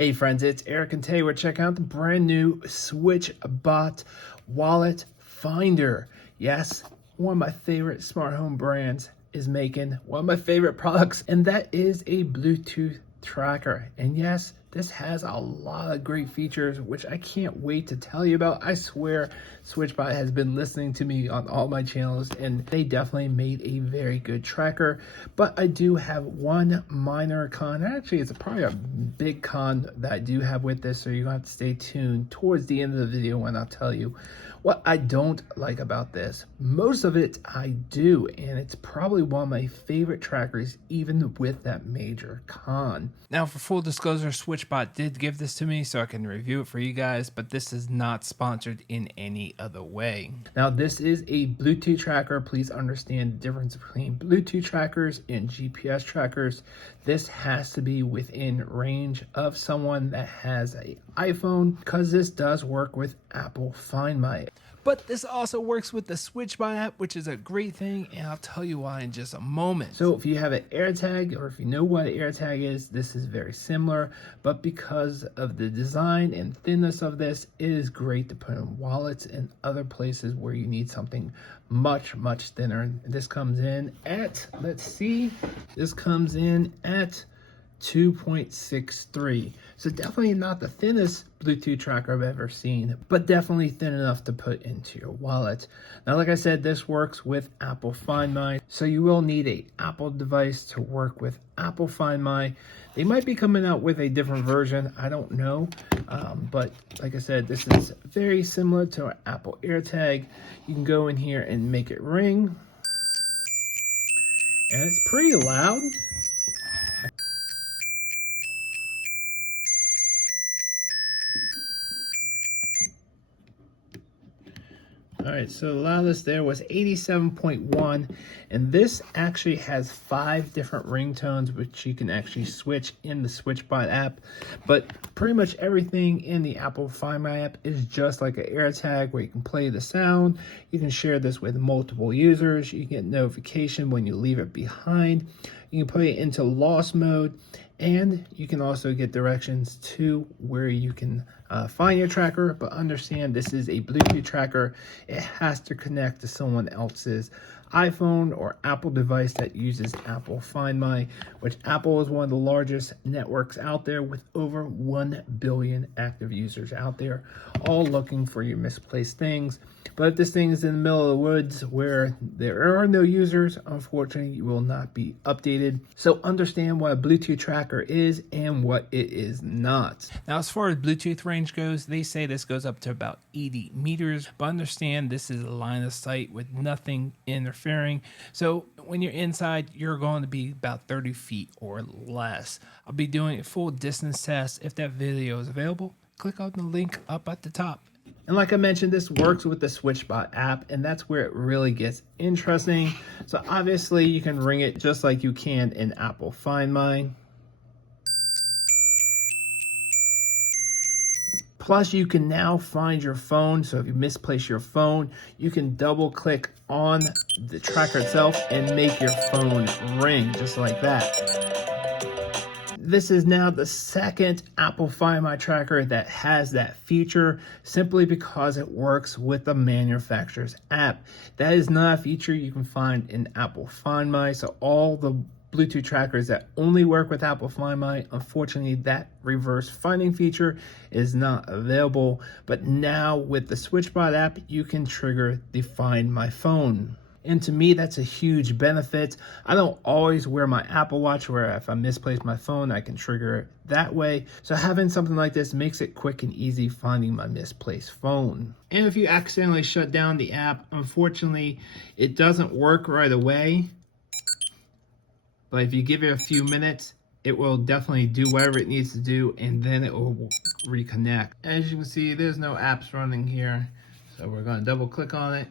Hey friends, it's Eric and Tay. We're checking out the brand new SwitchBot Wallet Finder. Yes, one of my favorite smart home brands is making one of my favorite products, and that is a Bluetooth tracker. And yes, this has a lot of great features, which I can't wait to tell you about. I swear SwitchBot has been listening to me on all my channels, and they definitely made a very good tracker. But I do have one minor con. Actually, it's probably a big con that I do have with this, so you're gonna have to stay tuned towards the end of the video when I'll tell you what I don't like about this. Most of it I do, and it's probably one of my favorite trackers, even with that major con. Now, for full disclosure, SwitchBot did give this to me so I can review it for you guys, but this is not sponsored in any other way. Now, this is a Bluetooth tracker. Please understand the difference between Bluetooth trackers and GPS trackers. This has to be within range of someone that has an iPhone, because this does work with Apple Find My. But this also works with the SwitchBot app, which is a great thing, and I'll tell you why in just a moment. So if you have an AirTag, or if you know what an AirTag is, this is very similar, but because of the design and thinness of this, it is great to put in wallets and other places where you need something much, much thinner. This comes in at, let's see, this comes in at 2.63. So definitely not the thinnest Bluetooth tracker I've ever seen, but definitely thin enough to put into your wallet. Now, like I said, this works with Apple Find My, so you will need a Apple device to work with Apple Find My. They might be coming out with a different version, I don't know, but like I said, this is very similar to our Apple AirTag. You can go in here and make it ring, and it's pretty loud. All right, so the loudest there was 87.1, and this actually has 5 different ringtones, which you can actually switch in the SwitchBot app. But pretty much everything in the Apple Find My app is just like an AirTag, where you can play the sound. You can share this with multiple users. You get notification when you leave it behind. You can put it into lost mode, and you can also get directions to where you can find your tracker. But understand, this is a Bluetooth tracker. It has to connect to someone else's iPhone or Apple device that uses Apple Find My, which Apple is one of the largest networks out there, with over 1 billion active users out there, all looking for your misplaced things. But if this thing is in the middle of the woods where there are no users, unfortunately, you will not be updated. So understand what a Bluetooth tracker is and what it is not. Now, as far as Bluetooth range goes, they say this goes up to about 80 meters, but understand this is a line of sight with nothing interfering. So when you're inside, you're going to be about 30 feet or less. I'll be doing a full distance test. If that video is available, click on the link up at the top. And like I mentioned, this works with the SwitchBot app, and that's where it really gets interesting. So obviously you can ring it just like you can in Apple Find My. Plus, you can now find your phone. So if you misplace your phone, you can double click on the tracker itself and make your phone ring just like that. This is now the second Apple Find My tracker that has that feature, simply because it works with the manufacturer's app. That is not a feature you can find in Apple Find My. So all the Bluetooth trackers that only work with Apple Find My, unfortunately, that reverse finding feature is not available. But now with the SwitchBot app, you can trigger the Find My phone. And to me, that's a huge benefit. I don't always wear my Apple Watch, where if I misplace my phone, I can trigger it that way. So having something like this makes it quick and easy finding my misplaced phone. And if you accidentally shut down the app, unfortunately, it doesn't work right away. But if you give it a few minutes, it will definitely do whatever it needs to do, and then it will reconnect. As you can see, there's no apps running here. So we're going to double click on it,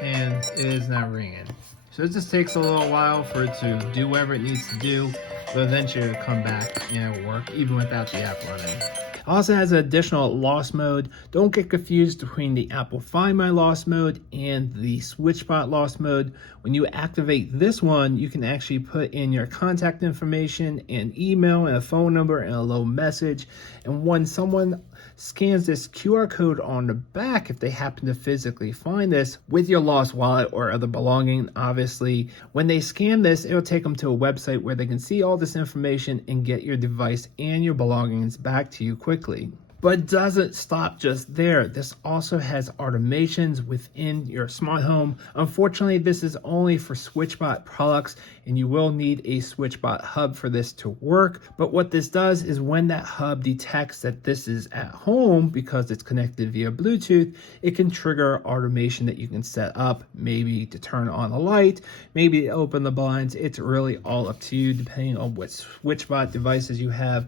and it is not ringing. So it just takes a little while for it to do whatever it needs to do, but eventually it'll come back and it'll work even without the app running. It also has an additional lost mode. Don't get confused between the Apple Find My lost mode and the SwitchBot lost mode. When you activate this one, you can actually put in your contact information and email and a phone number and a little message. And when someone scans this QR code on the back, if they happen to physically find this with your lost wallet or other belonging, obviously, when they scan this, it'll take them to a website where they can see all this information and get your device and your belongings back to you quickly. But it doesn't stop just there. This also has automations within your smart home. Unfortunately, this is only for SwitchBot products, and you will need a SwitchBot hub for this to work. But what this does is when that hub detects that this is at home because it's connected via Bluetooth, it can trigger automation that you can set up, maybe to turn on a light, maybe to open the blinds. It's really all up to you depending on what SwitchBot devices you have.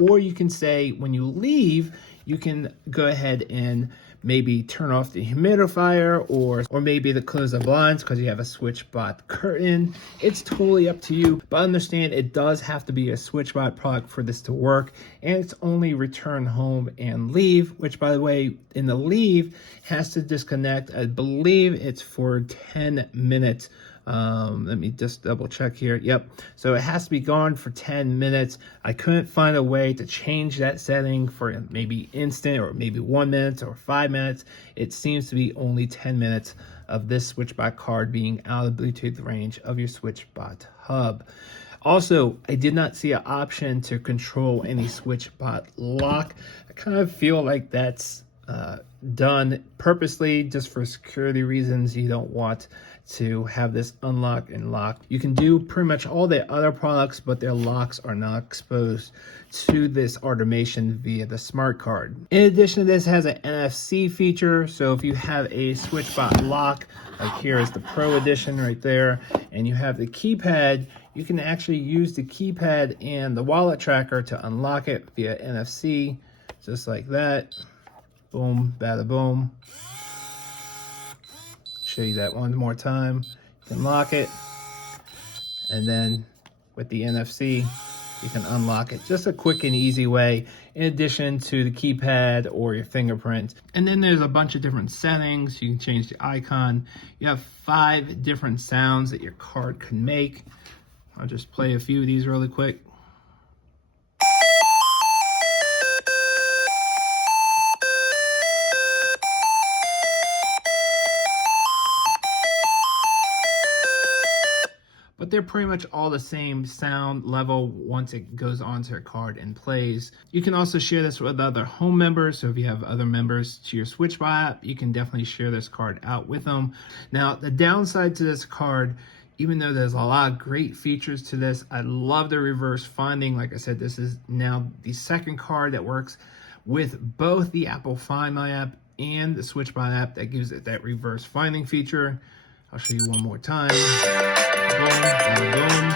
Or you can say when you leave, you can go ahead and maybe turn off the humidifier or maybe to close the blinds because you have a SwitchBot curtain. It's totally up to you, but understand it does have to be a SwitchBot product for this to work, and it's only return home and leave, which by the way, in the leave has to disconnect. I believe it's for 10 minutes. Let me just double check here. Yep. So it has to be gone for 10 minutes. I couldn't find a way to change that setting for maybe instant or maybe 1 minute or 5 minutes. It seems to be only 10 minutes of this SwitchBot card being out of Bluetooth range of your SwitchBot hub. Also, I did not see an option to control any SwitchBot lock. I kind of feel like that's done purposely just for security reasons. You don't want to have this unlock and lock. You can do pretty much all the other products, but their locks are not exposed to this automation via the smart card. In addition to this, it has an NFC feature. So if you have a SwitchBot lock, like here is the Pro Edition right there, and you have the keypad, you can actually use the keypad and the wallet tracker to unlock it via NFC, just like that. Boom, bada boom. Show you that one more time. You can lock it, and then with the NFC, you can unlock it. Just a quick and easy way, in addition to the keypad or your fingerprint. And then there's a bunch of different settings. You can change the icon. You have 5 different sounds that your card can make. I'll just play a few of these really quick. But they're pretty much all the same sound level once it goes onto your card and plays. You can also share this with other home members. So if you have other members to your SwitchBot app, you can definitely share this card out with them. Now, the downside to this card, even though there's a lot of great features to this, I love the reverse finding. Like I said, this is now the second card that works with both the Apple Find My app and the SwitchBot app that gives it that reverse finding feature. I'll show you one more time. Boom, boom, boom.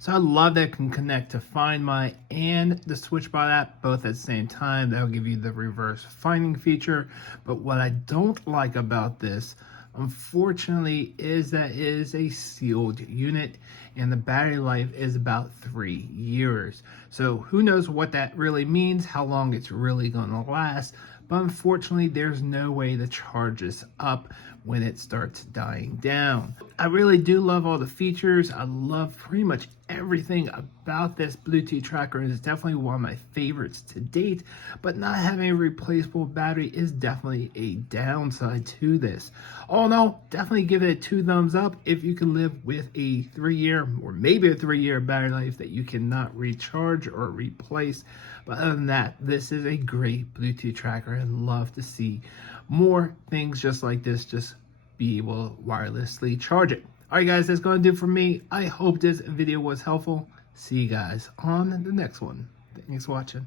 So I love that it can connect to Find My and the SwitchBot app both at the same time. That'll give you the reverse finding feature. But what I don't like about this, unfortunately, is that it is a sealed unit and the battery life is about 3 years. So who knows what that really means, how long it's really gonna last. But unfortunately, there's no way to charge this up when it starts dying down. I really do love all the features. I love pretty much everything about this Bluetooth tracker, and it's definitely one of my favorites to date, but not having a replaceable battery is definitely a downside to this. All in all, definitely give it a 2 thumbs up if you can live with a 3-year or maybe a 3-year battery life that you cannot recharge or replace. But other than that, this is a great Bluetooth tracker. I'd love to see more things just like this, just be able to wirelessly charge it. All right, guys, that's going to do it for me. I hope this video was helpful. See you guys on the next one. Thanks for watching.